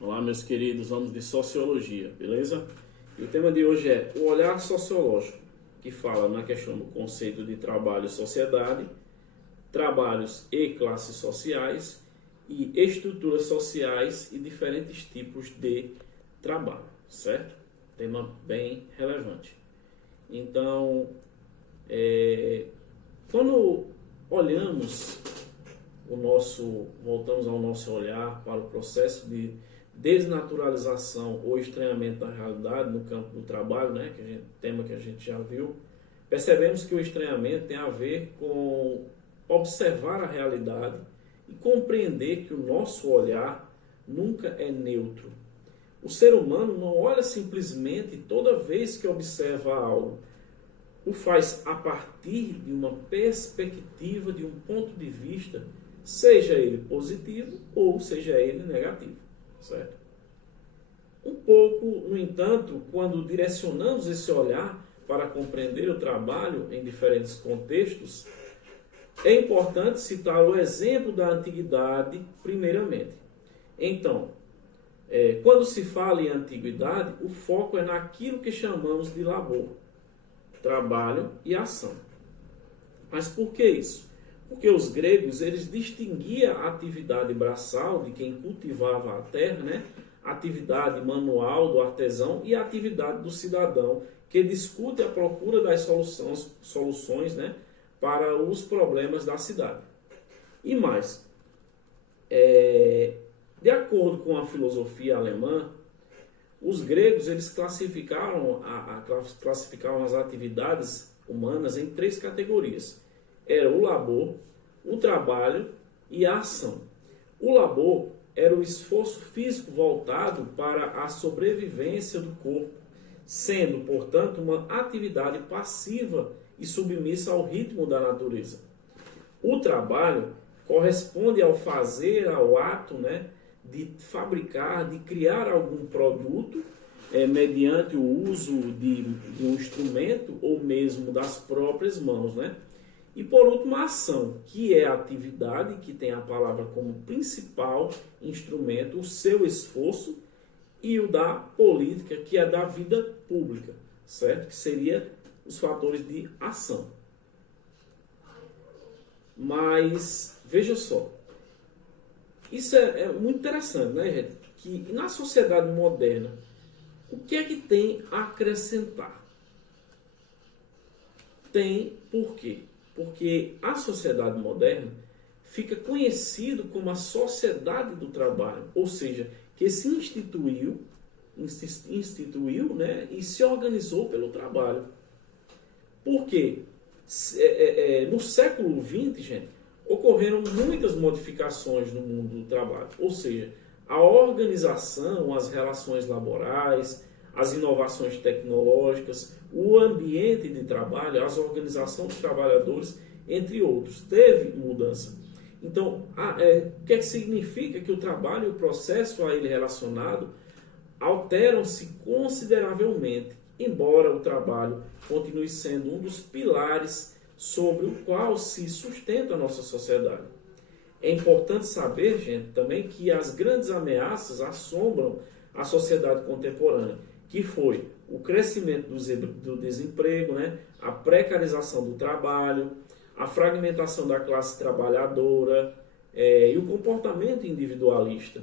Olá, meus queridos, vamos de sociologia, beleza? E o tema de hoje é o olhar sociológico, que fala na questão do conceito de trabalho e sociedade, trabalhos e classes sociais e estruturas sociais e diferentes tipos de trabalho, certo? Tema bem relevante. Então, quando olhamos voltamos ao nosso olhar para o processo de desnaturalização ou estranhamento da realidade no campo do trabalho, né, tema que a gente já viu, percebemos que o estranhamento tem a ver com observar a realidade e compreender que o nosso olhar nunca é neutro. O ser humano não olha simplesmente toda vez que observa algo. O faz a partir de uma perspectiva, de um ponto de vista, seja ele positivo ou seja ele negativo, certo? Um pouco, no entanto, quando direcionamos esse olhar para compreender o trabalho em diferentes contextos, é importante citar o exemplo da antiguidade primeiramente. Então, quando se fala em antiguidade, o foco é naquilo que chamamos de labor, trabalho e ação. Mas por que isso? Porque os gregos, eles distinguiam a atividade braçal de quem cultivava a terra, né? A atividade manual do artesão e a atividade do cidadão que discute a procura das soluções, né? Para os problemas da cidade. E mais, de acordo com a filosofia alemã, os gregos eles classificaram as atividades humanas em três categorias. Era o labor, o trabalho e a ação. O labor era o esforço físico voltado para a sobrevivência do corpo, sendo, portanto, uma atividade passiva e submissa ao ritmo da natureza. O trabalho corresponde ao fazer, ao ato, né, de fabricar, de criar algum produto mediante o uso de um instrumento ou mesmo das próprias mãos, né? E por último, a ação, que é a atividade que tem a palavra como principal instrumento, o seu esforço, e o da política, que é da vida pública, certo? Que seria os fatores de ação. Mas, veja só, isso é muito interessante, né, gente? Que na sociedade moderna, o que é que tem a acrescentar? Tem por quê? Porque a sociedade moderna fica conhecido como a sociedade do trabalho, ou seja, que se instituiu, né, e se organizou pelo trabalho. Por quê? No século XX, gente, ocorreram muitas modificações no mundo do trabalho, ou seja, a organização, as relações laborais, as inovações tecnológicas, o ambiente de trabalho, as organizações dos trabalhadores, entre outros, teve mudança. Então, o que é que significa? Que o trabalho e o processo a ele relacionado alteram-se consideravelmente, embora o trabalho continue sendo um dos pilares sobre o qual se sustenta a nossa sociedade. É importante saber, gente, também que as grandes ameaças assombram a sociedade contemporânea, que foi o crescimento do desemprego, né? A precarização do trabalho, a fragmentação da classe trabalhadora e o comportamento individualista.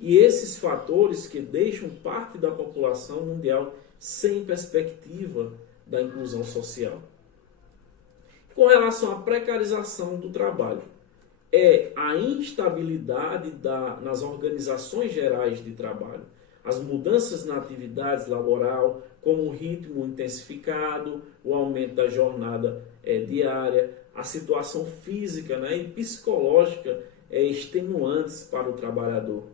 E esses fatores que deixam parte da população mundial sem perspectiva da inclusão social. Com relação à precarização do trabalho, é a instabilidade nas organizações gerais de trabalho, as mudanças na atividade laboral, como o ritmo intensificado, o aumento da jornada diária, a situação física, né, e psicológica extenuantes para o trabalhador.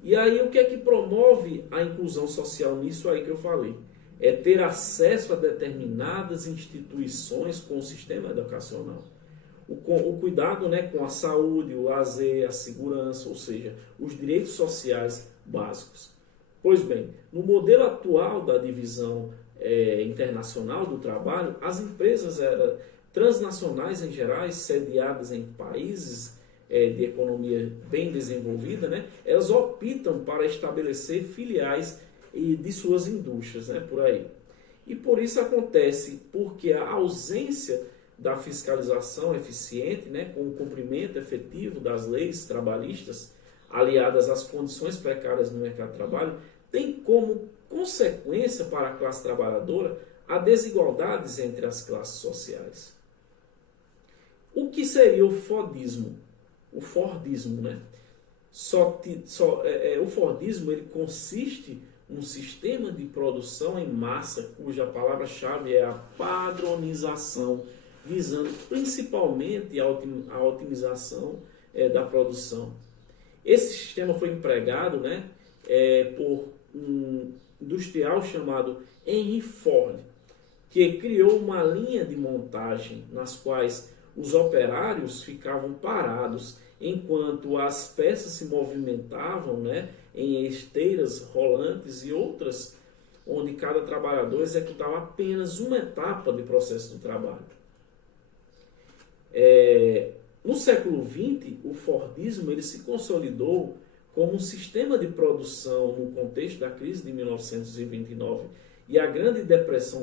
E aí o que é que promove a inclusão social nisso aí que eu falei? É ter acesso a determinadas instituições com o sistema educacional. O cuidado, né, com a saúde, o lazer, a segurança, ou seja, os direitos sociais básicos. Pois bem, no modelo atual da divisão internacional do trabalho, as empresas transnacionais em geral, sediadas em países de economia bem desenvolvida, né, elas optam para estabelecer filiais de suas indústrias, né, por aí. E por isso acontece porque a ausência da fiscalização eficiente, né, com o cumprimento efetivo das leis trabalhistas, aliadas às condições precárias no mercado de trabalho, tem como consequência para a classe trabalhadora a desigualdades entre as classes sociais. O que seria o Fordismo? O Fordismo, né? O Fordismo ele consiste em um sistema de produção em massa cuja palavra-chave é a padronização, visando principalmente a otimização da produção. Esse sistema foi empregado, né, por um industrial chamado Henry Ford, que criou uma linha de montagem nas quais os operários ficavam parados enquanto as peças se movimentavam, né, em esteiras rolantes e outras, onde cada trabalhador executava apenas uma etapa do processo do trabalho. No século XX, o Fordismo ele se consolidou como um sistema de produção no contexto da crise de 1929 e a Grande Depressão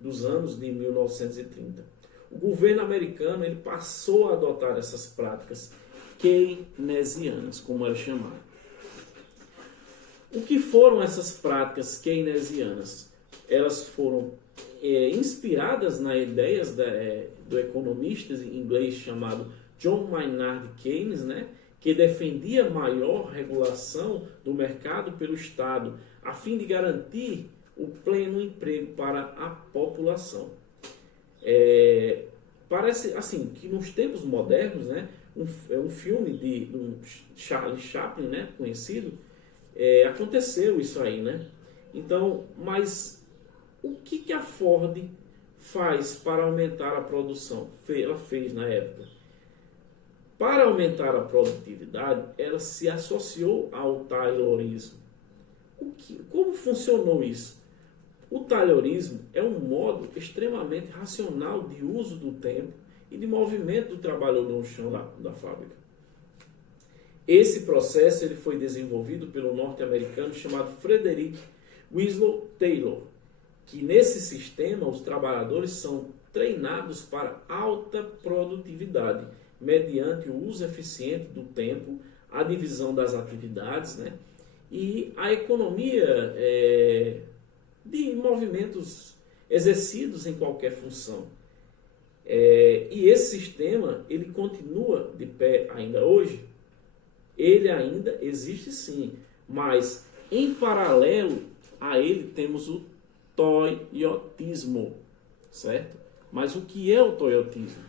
dos anos de 1930. O governo americano ele passou a adotar essas práticas keynesianas, como era chamado. O que foram essas práticas keynesianas? Elas foram inspiradas nas ideias do economista inglês chamado John Maynard Keynes, né, que defendia maior regulação do mercado pelo Estado, a fim de garantir o pleno emprego para a população. Parece assim que nos tempos modernos, né, um filme de Charlie Chaplin, né, conhecido, aconteceu isso aí, né? Então, mas o que a Ford faz para aumentar a produção? Ela fez na época. Para aumentar a produtividade, ela se associou ao Taylorismo. Como funcionou isso? O Taylorismo é um modo extremamente racional de uso do tempo e de movimento do trabalhador no chão da fábrica. Esse processo ele foi desenvolvido pelo norte-americano chamado Frederick Winslow Taylor, que nesse sistema os trabalhadores são treinados para alta produtividade, mediante o uso eficiente do tempo, a divisão das atividades, né, e a economia de movimentos exercidos em qualquer função. E esse sistema ele continua de pé ainda hoje. Ele ainda existe sim, mas em paralelo a ele temos o toyotismo, certo? Mas o que é o toyotismo?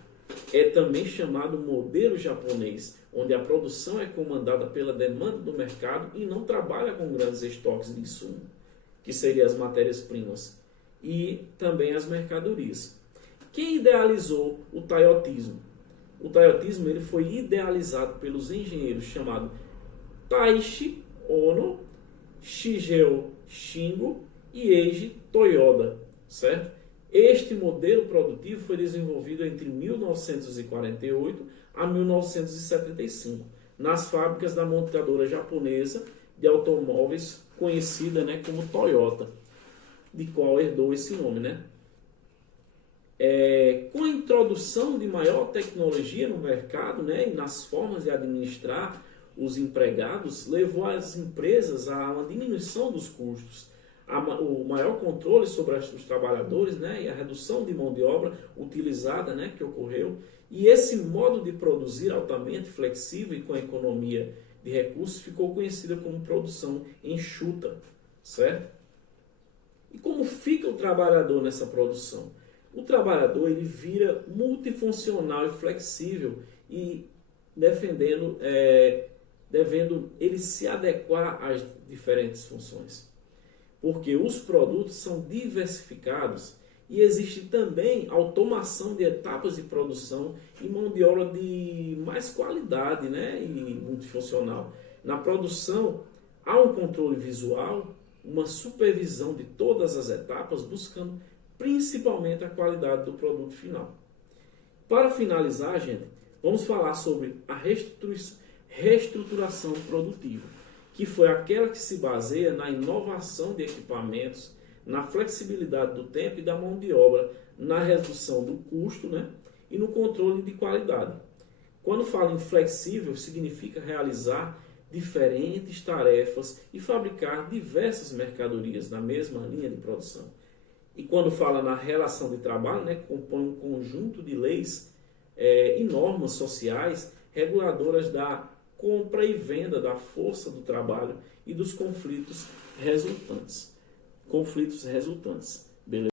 É também chamado modelo japonês, onde a produção é comandada pela demanda do mercado e não trabalha com grandes estoques de insumo, que seriam as matérias-primas, e também as mercadorias. Quem idealizou o toyotismo? O toyotismo ele foi idealizado pelos engenheiros chamados Taishi Ono, Shigeo Shingo e Eiji Toyoda, certo? Este modelo produtivo foi desenvolvido entre 1948 a 1975 nas fábricas da montadora japonesa de automóveis conhecida, né, como Toyota, de qual herdou esse nome, né? Com a introdução de maior tecnologia no mercado, né, e nas formas de administrar os empregados, levou as empresas a uma diminuição dos custos, o maior controle sobre os trabalhadores, né, e a redução de mão de obra utilizada, né, que ocorreu. E esse modo de produzir altamente flexível e com economia de recursos ficou conhecida como produção enxuta, certo? E como fica o trabalhador nessa produção? O trabalhador ele vira multifuncional e flexível e devendo ele se adequar às diferentes funções. Porque os produtos são diversificados e existe também automação de etapas de produção e mão de obra de mais qualidade, né, e multifuncional. Na produção há um controle visual, uma supervisão de todas as etapas, buscando principalmente a qualidade do produto final. Para finalizar, gente, vamos falar sobre a reestruturação produtiva, que foi aquela que se baseia na inovação de equipamentos, na flexibilidade do tempo e da mão de obra, na redução do custo, né? E no controle de qualidade. Quando falo em flexível, significa realizar diferentes tarefas e fabricar diversas mercadorias na mesma linha de produção. E quando fala na relação de trabalho, né, compõe um conjunto de leis e normas sociais reguladoras da compra e venda da força do trabalho e dos conflitos resultantes.